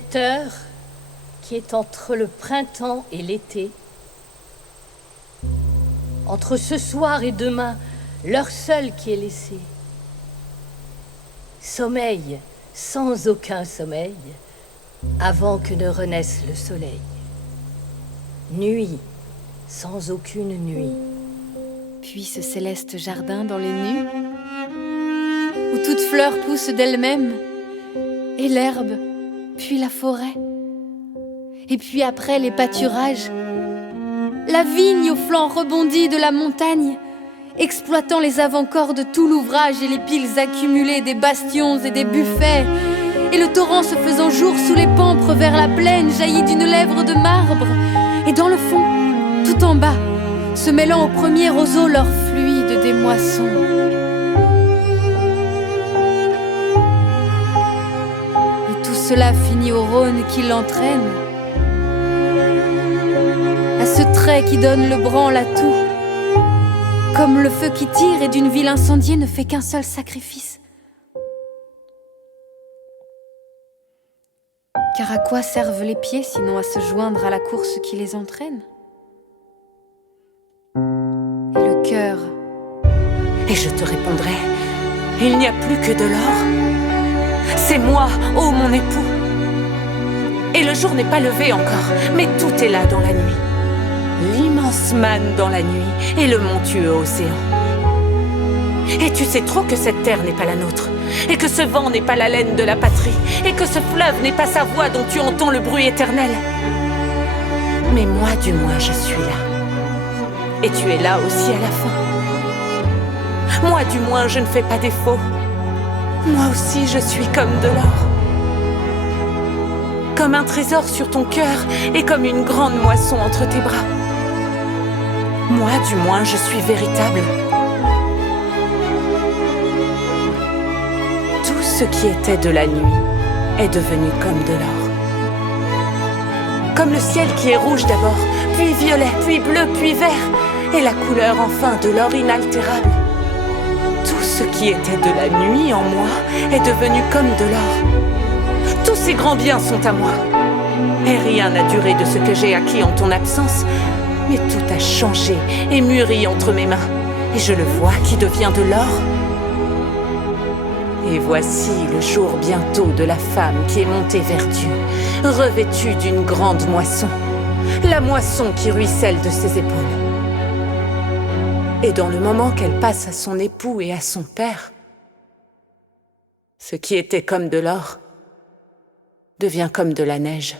Cette heure qui est entre le printemps et l'été, entre ce soir et demain, l'heure seule qui est laissée. Sommeil sans aucun sommeil, avant que ne renaisse le soleil. Nuit sans aucune nuit. Puis ce céleste jardin dans les nues, où toute fleur pousse d'elle-même, et l'herbe, puis la forêt, et puis après les pâturages, la vigne au flanc rebondi de la montagne, exploitant les avant-corps de tout l'ouvrage et les piles accumulées des bastions et des buffets, et le torrent se faisant jour sous les pampres vers la plaine jaillit d'une lèvre de marbre, et dans le fond, tout en bas, se mêlant au premier roseau leur fluide des moissons. Et tout cela finit au Rhône qui l'entraîne, à ce trait qui donne le branle à tout, comme le feu qui tire et d'une ville incendiée ne fait qu'un seul sacrifice. Car à quoi servent les pieds sinon à se joindre à la course qui les entraîne? Et le cœur. Et je te répondrai, il n'y a plus que de l'or. C'est moi, ô mon époux. Et le jour n'est pas levé encore, mais tout est là dans la nuit. L'immense manne dans la nuit et le montueux océan. Et tu sais trop que cette terre n'est pas la nôtre, et que ce vent n'est pas l'haleine de la patrie, et que ce fleuve n'est pas sa voix dont tu entends le bruit éternel. Mais moi, du moins, je suis là. Et tu es là aussi à la fin. Moi, du moins, je ne fais pas défaut. Moi aussi, je suis comme de l'or. Comme un trésor sur ton cœur et comme une grande moisson entre tes bras. Moi, du moins, je suis véritable. Tout ce qui était de la nuit est devenu comme de l'or. Comme le ciel qui est rouge d'abord, puis violet, puis bleu, puis vert, et la couleur enfin de l'or inaltérable. Tout ce qui était de la nuit en moi est devenu comme de l'or. Tous ces grands biens sont à moi. Et rien n'a duré de ce que j'ai acquis en ton absence, mais tout a changé et mûri entre mes mains. Et je le vois qui devient de l'or. Et voici le jour bientôt de la femme qui est montée vers Dieu, revêtue d'une grande moisson, la moisson qui ruisselle de ses épaules. Et dans le moment qu'elle passe à son époux et à son père, ce qui était comme de l'or devient comme de la neige.